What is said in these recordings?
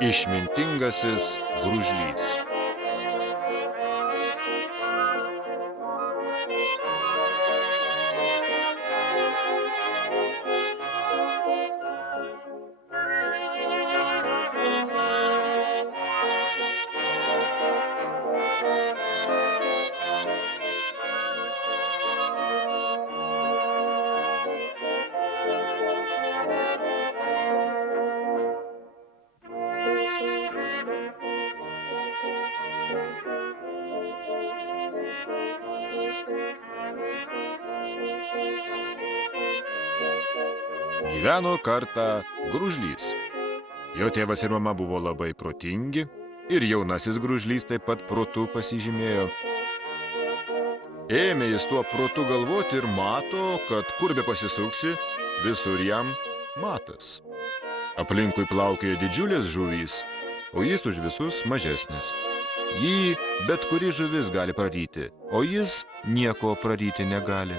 Išmintingasis gružlys. Gyveno kartą gružlys. Jo tėvas ir mama buvo labai protingi ir jaunasis gružlys taip pat protu pasižymėjo. Ėmė jis tuo protu galvoti ir mato, kad kur be pasisuksi, visur jam matas. Aplinkui plaukioja didžiulės žuvys, o jis už visus mažesnis. Jį bet kuri žuvis gali praryti, o jis nieko praryti negali.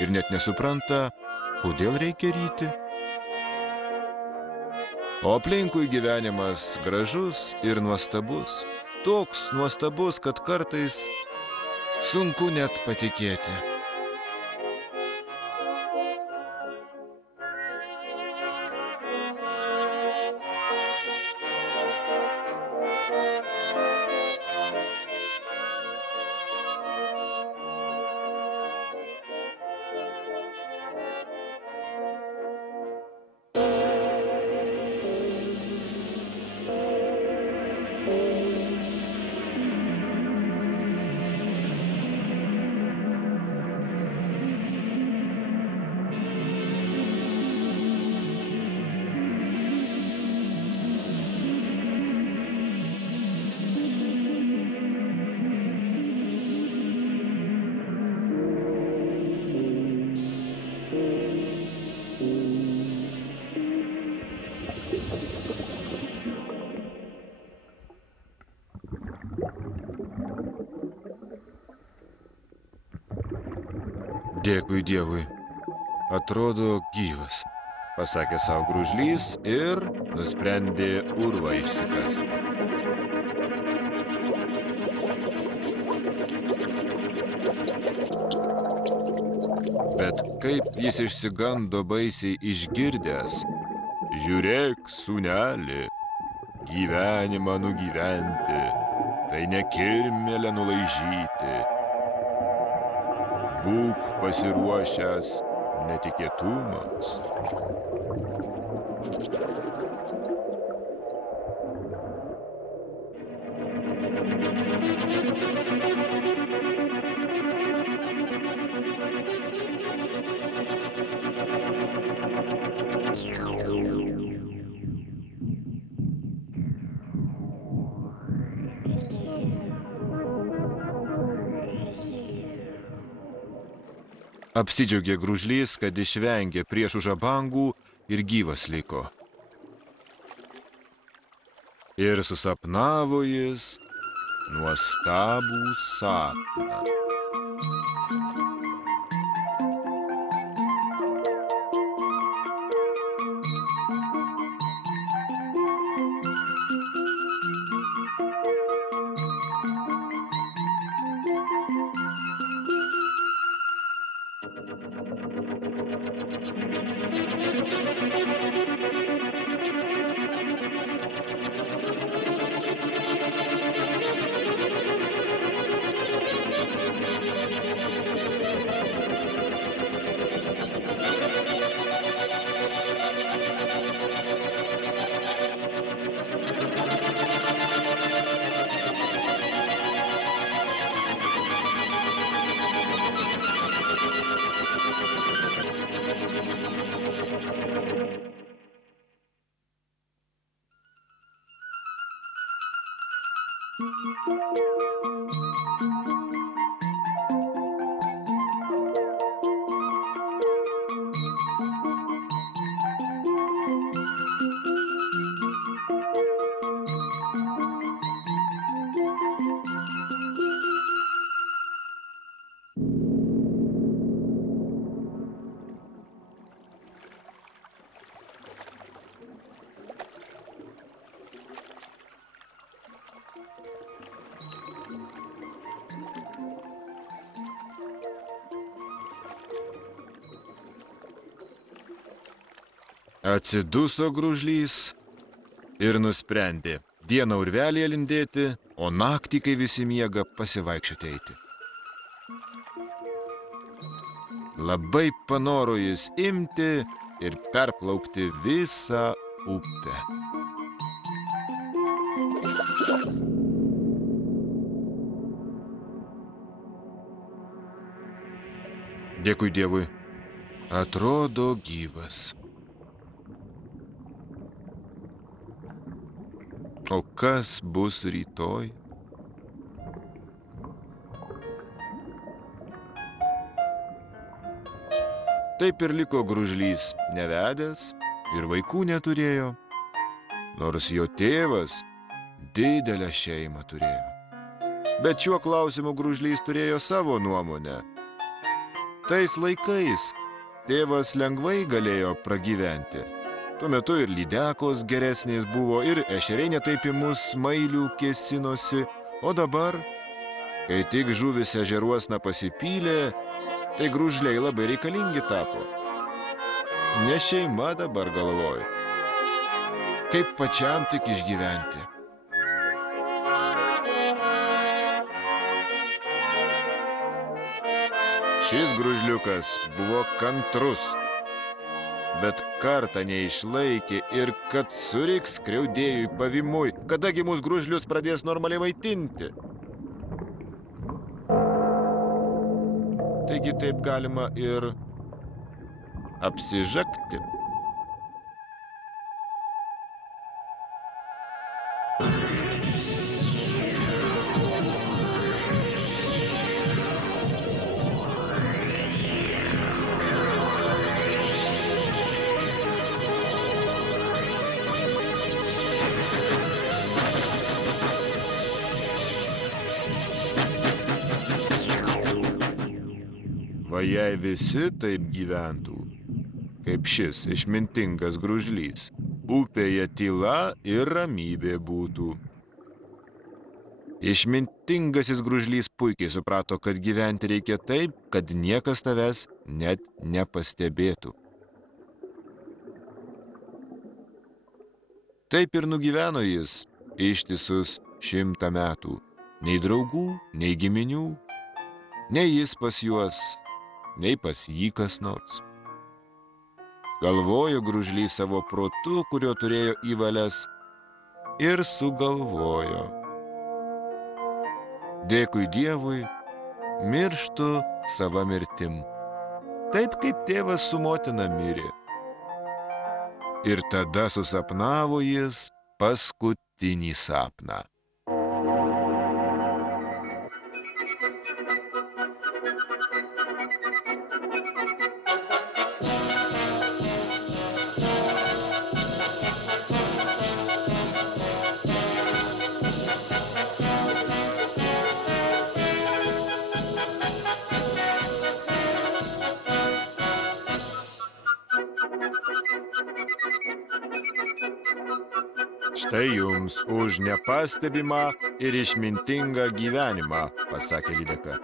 Ir net nesupranta, kodėl reikia ryti. O aplinkui gyvenimas gražus ir nuostabus. Toks nuostabus, kad kartais sunku net patikėti. Dėkui Dievui, atrodo gyvas, pasakė savo gružlys ir nusprendė urvą išsikasti. Bet kaip jis išsigando baisiai išgirdęs: žiūrėk, sūneli, gyvenimą nugyventi, tai ne kirmėlę nulaižyti. Būk pasiruošęs netikėtumams. Apsidžiaugė gružlys, kad išvengė priešų žabangų ir gyvas liko. Ir susapnavo jis nuostabų sapną. Atsiduso gružlys ir nusprendė dieną urvelėje lindėti, o naktį, kai visi miega, pasivaikščioti eiti. Labai panoro jis imti ir perplaukti visą upę. Dėkui Dievui, atrodo gyvas. O kas bus rytoj? Taip ir liko gružlys nevedęs ir vaikų neturėjo, nors jo tėvas didelę šeimą turėjo. Bet šiuo klausimu gružlys turėjo savo nuomonę. Tais laikais tėvas lengvai galėjo pragyventi. Tuo metu ir lydekos geresnės buvo, ir ešeriai netaip į mus mailių kėsinosi, o dabar, kai tik žuvis ežeruosna pasipylė, tai gružliai labai reikalingi tapo. Ne šeima dabar galvoju, kaip pačiam tik išgyventi. Šis gružliukas buvo kantrus, bet kartą neišlaikė ir kad suriks skriaudėjui pavimui, kadagi mūsų gružlius pradės normaliai maitinti. Taigi taip galima ir apsižakti. Va jei visi taip gyventų, kaip šis išmintingas gružlys, upėje tyla ir ramybė būtų. Išmintingasis gružlys puikiai suprato, kad gyventi reikia taip, kad niekas tavęs net nepastebėtų. Taip ir nugyveno jis ištisus 100 metų. Nei draugų, nei giminių, nei jis pas juos, nei pas jį kas nors. Galvojo gružlys savo protu, kurio turėjo įvalias, ir sugalvojo. Dėkui Dievui, mirštu sava mirtim, taip kaip tėvas su motina mirė. Ir tada susapnavo jis paskutinį sapną. Štai jums už nepastebimą ir išmintingą gyvenimą, pasakė lydeka.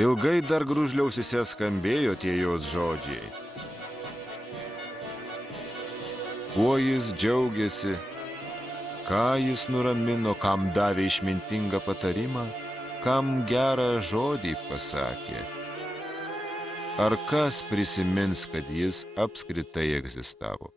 Ilgai dar gružliausyse skambėjo tie jos žodžiai. Kuo jis džiaugiasi, ką jis nuramino, kam davė išmintingą patarimą, kam gerą žodį pasakė. Ar kas prisimins, kad jis apskritai egzistavo?